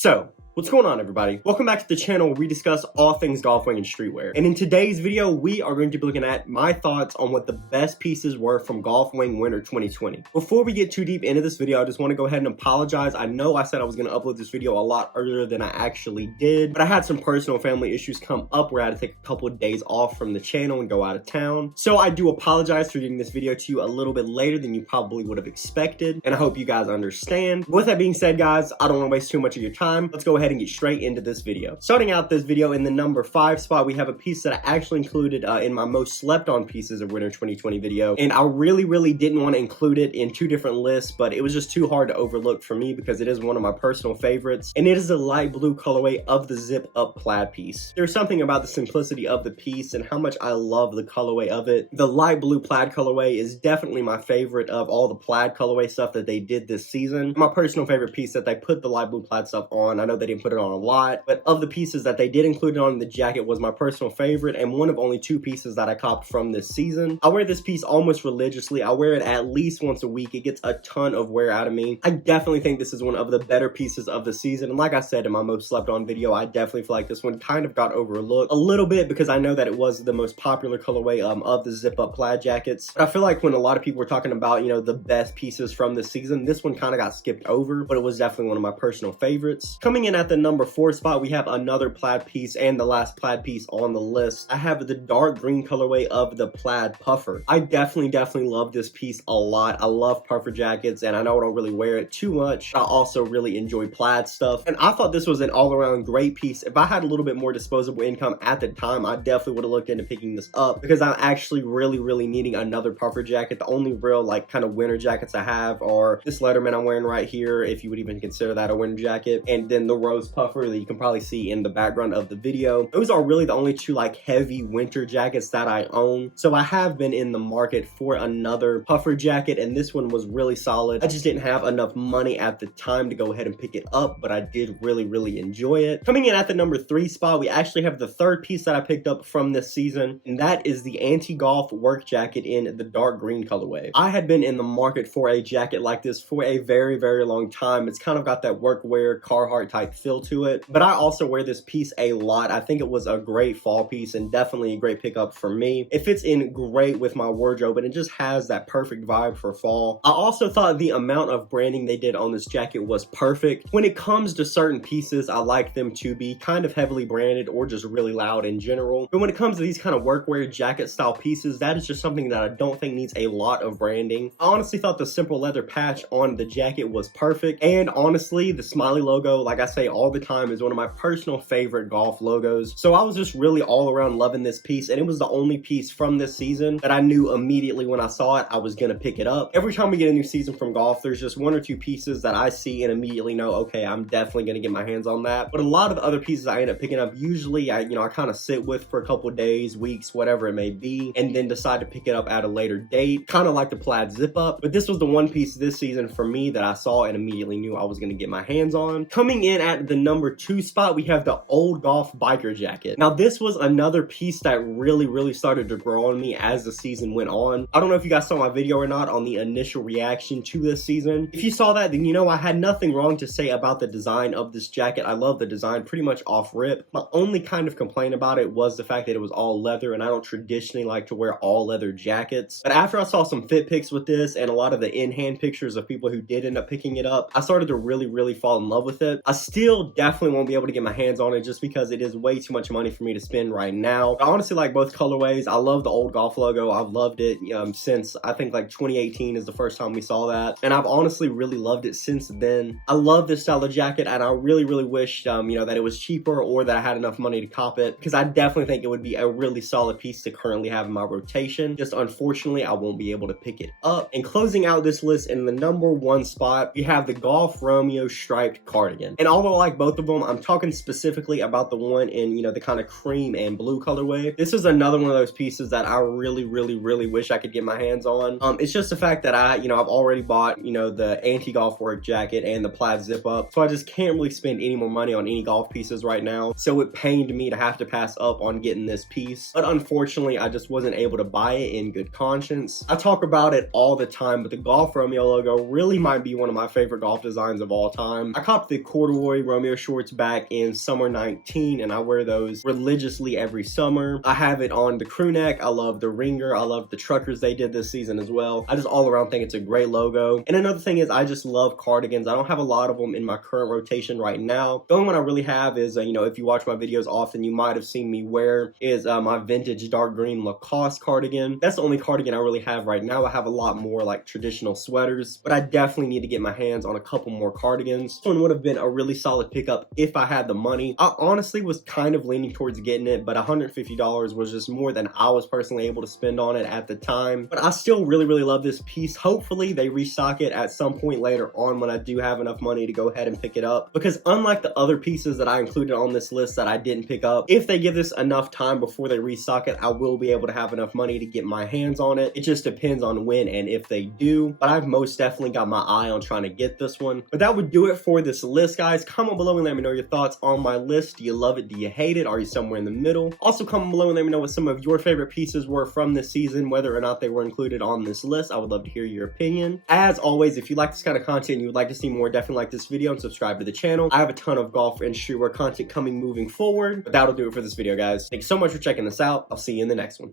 So, what's going on, everybody? Welcome back to the channel where we discuss all things Golf Wang and streetwear. And in today's video, we are going to be looking at my thoughts on what the best pieces were from Golf Wang Winter 2020. Before we get too deep into this video, I just want to go ahead and apologize. I know I said I was going to upload this video a lot earlier than I actually did, but I had some personal family issues come up where I had to take a couple of days off from the channel and go out of town. So I do apologize for getting this video to you a little bit later than you probably would have expected, and I hope you guys understand. With that being said, guys, I don't want to waste too much of your time. Let's go ahead and get straight into this video. Starting out this video in the number 5 spot, we have a piece that I actually included in my most slept on pieces of Winter 2020 video, and I really didn't want to include it in 2 different lists, but it was just too hard to overlook for me because it is one of my personal favorites, and it is the light blue colorway of the zip up plaid piece. There's something about the simplicity of the piece and how much I love the colorway of it. The light blue plaid colorway is definitely my favorite of all the plaid colorway stuff that they did this season. My personal favorite piece that they put the light blue plaid stuff on. I know they didn't put it on a lot, but of the pieces that they did include it on the jacket was my personal favorite and one of only 2 pieces that I copped from this season. I wear this piece almost religiously. I wear it at least once a week. It gets a ton of wear out of me. I definitely think this is one of the better pieces of the season, and like I said in my most slept on video, I definitely feel like this one kind of got overlooked a little bit because I know that it was the most popular colorway of the zip up plaid jackets. But I feel like when a lot of people were talking about, you know, the best pieces from the season, this one kind of got skipped over, but it was definitely one of my personal favorites. Coming in at the number 4 spot, we have another plaid piece and the last plaid piece on the list. I have the dark green colorway of the plaid puffer. I definitely love this piece a lot. I love puffer jackets, and I know I don't really wear it too much. I also really enjoy plaid stuff, and I thought this was an all-around great piece. If I had a little bit more disposable income at the time, I definitely would have looked into picking this up because I'm actually really needing another puffer jacket. The only real like kind of winter jackets I have are this Letterman I'm wearing right here, if you would even consider that a winter jacket, and then the rose puffer that you can probably see in the background of the video. Those are really the only 2 like heavy winter jackets that I own, so I have been in the market for another puffer jacket, and this one was really solid. I just didn't have enough money at the time to go ahead and pick it up, but I did really enjoy it. Coming in at the number 3 spot, we actually have the 3rd piece that I picked up from this season, and that is the anti-golf work jacket in the dark green colorway. I had been in the market for a jacket like this for a very long time. It's kind of got that workwear Carhartt type feel to it, but I also wear this piece a lot. I think it was a great fall piece and definitely a great pickup for me. It fits in great with my wardrobe and it just has that perfect vibe for fall. I also thought the amount of branding they did on this jacket was perfect. When it comes to certain pieces, I like them to be kind of heavily branded or just really loud in general. But when it comes to these kind of workwear jacket style pieces, that is just something that I don't think needs a lot of branding. I honestly thought the simple leather patch on the jacket was perfect, and honestly the smiley logo, like I say all the time, is one of my personal favorite golf logos. So I was just really all around loving this piece, and it was the only piece from this season that I knew immediately when I saw it I was gonna pick it up. Every time we get a new season from golf, there's just 1 or 2 pieces that I see and immediately know, okay, I'm definitely gonna get my hands on that. But a lot of the other pieces I end up picking up, usually I kind of sit with for a couple days, weeks, whatever it may be, and then decide to pick it up at a later date, kind of like the plaid zip up. But this was the one piece this season for me that I saw and immediately knew I was gonna get my hands on. Coming in at the number 2 spot, we have the old golf biker jacket. Now this was another piece that really started to grow on me as the season went on. I don't know if you guys saw my video or not on the initial reaction to this season. If you saw that, then you know I had nothing wrong to say about the design of this jacket. I love the design pretty much off rip. My only kind of complaint about it was the fact that it was all leather, and I don't traditionally like to wear all leather jackets. But after I saw some fit pics with this and a lot of the in-hand pictures of people who did end up picking it up, I started to really fall in love with it. I still definitely won't be able to get my hands on it just because it is way too much money for me to spend right now. I honestly like both colorways. I love the old golf logo. I've loved it since I think like 2018 is the first time we saw that, and I've honestly really loved it since then. I love this style of jacket, and I really wish that it was cheaper or that I had enough money to cop it, because I definitely think it would be a really solid piece to currently have in my rotation. Just unfortunately I won't be able to pick it up. And closing out this list in the number 1 spot, we have the Golf Romeo striped cardigan. And although I like both of them, I'm talking specifically about the one in the kind of cream and blue colorway. This is another one of those pieces that I really wish I could get my hands on. It's just the fact that I've already bought the anti-golf work jacket and the plaid zip up, so I just can't really spend any more money on any golf pieces right now. So it pained me to have to pass up on getting this piece, but unfortunately I just wasn't able to buy it in good conscience. I talk about it all the time, but the Golf Romeo logo really might be one of my favorite golf designs of all time. I copped the corduroy Romeo shorts back in summer 19, and I wear those religiously every summer. I have it on the crew neck. I love the ringer. I love the truckers they did this season as well. I just all around think it's a great logo. And another thing is I just love cardigans. I don't have a lot of them in my current rotation right now. The only one I really have is, you know, if you watch my videos often, you might have seen me wear is my vintage dark green Lacoste cardigan. That's the only cardigan I really have right now. I have a lot more like traditional sweaters, but I definitely need to get my hands on a couple more cardigans. This one would have been a really solid pickup if I had the money. I honestly was kind of leaning towards getting it, but $150 was just more than I was personally able to spend on it at the time. But I still really love this piece. Hopefully they restock it at some point later on when I do have enough money to go ahead and pick it up, because unlike the other pieces that I included on this list that I didn't pick up, if they give this enough time before they restock it, I will be able to have enough money to get my hands on it. It just depends on when and if they do, but I've most definitely got my eye on trying to get this one. But that would do it for this list, guys. Comment below and let me know your thoughts on my list. Do you love it? Do you hate it? Are you somewhere in the middle? Also comment below and let me know what some of your favorite pieces were from this season, whether or not they were included on this list. I would love to hear your opinion. As always, if you like this kind of content and you would like to see more, definitely like this video and subscribe to the channel. I have a ton of golf and streetwear content coming moving forward, but that'll do it for this video, guys. Thanks so much for checking this out. I'll see you in the next one.